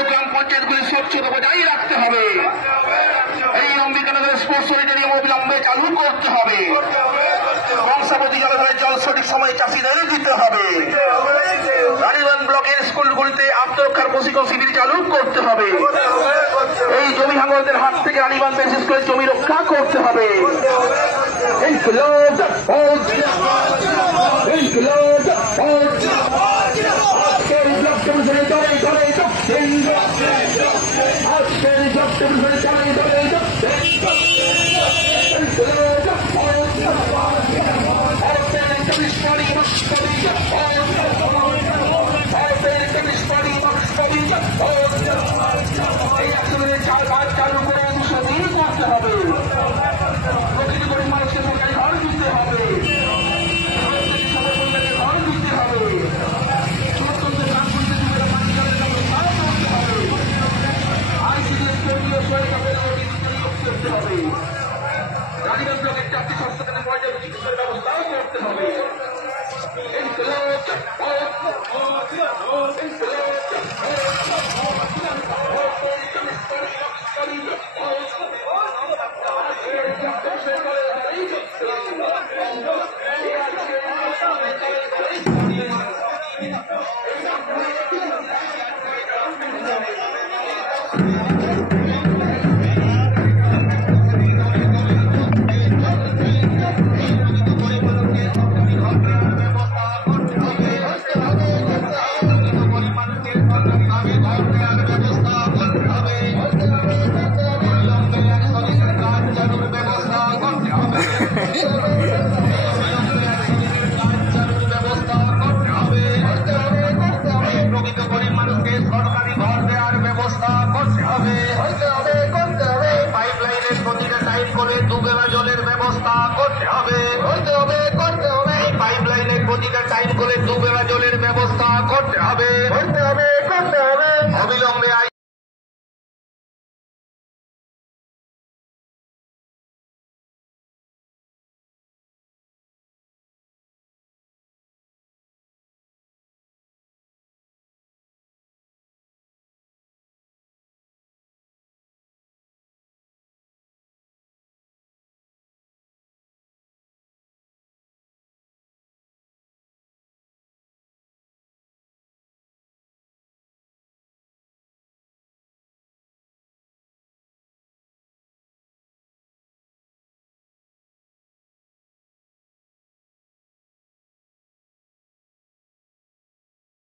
স্থানীয় গ্রাম পঞ্চায়েতগুলি স্বচ্ছতা বজায় রাখতে হবে। এই অম্বিকানগরের স্পোর্টস অডিটোরিয়াম অবিলম্বে চালু করতে হবে। কংসাবতী জলাধারের জল সঠিক সময়ে চাষিদের দিতে হবে। রানীগঞ্জ ব্লকের স্কুলগুলিতে আত্মরক্ষার প্রশিক্ষণ শিবির চালু করতে হবে। এই জমি ভাঙলদের হাত থেকে রানীগঞ্জ বিশেষ করে জমি রক্ষা করতে হবে। চালু করে 200 দিন করতে হবে। প্রতিটি গরিব মানুষকে সরকারি ঘর দিতে হবে। ঘর দিতে হবে। রানীগঞ্জ ব্লকের 4টি স্বাস্থ্যকেন্দ্রে পর্যাপ্ত চিকিৎসার ব্যবস্থাও করতে হবে। জলের ব্যবস্থা করতে হবে। পাইপলাইনের প্রতিটা টাইম করে 2 বেলা জলের ব্যবস্থা করতে হবে।